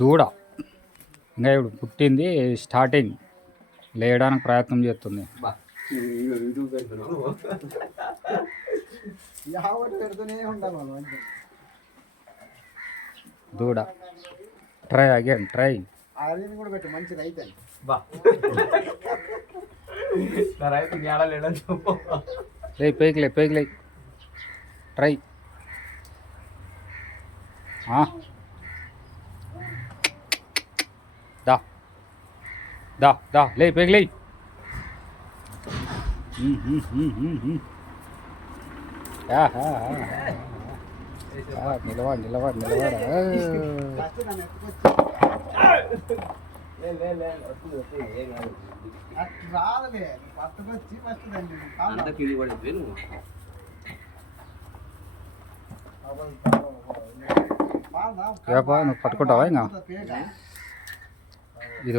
దూడ ఇంకా ఇప్పుడు పుట్టింది, స్టార్టింగ్ లేయడానికి ప్రయత్నం చేస్తుంది. దూడ ట్రై అగైన్ ట్రై. కూడా పెట్టు మంచిది అయితే. లే పేకిలే పేకిలే ట్రై. దా దా దా లే పేకిలే. నిలవాడు నిలవాడు నిలవాడు. నువ్వు పట్టుకుంటావా ఇంకా ఇది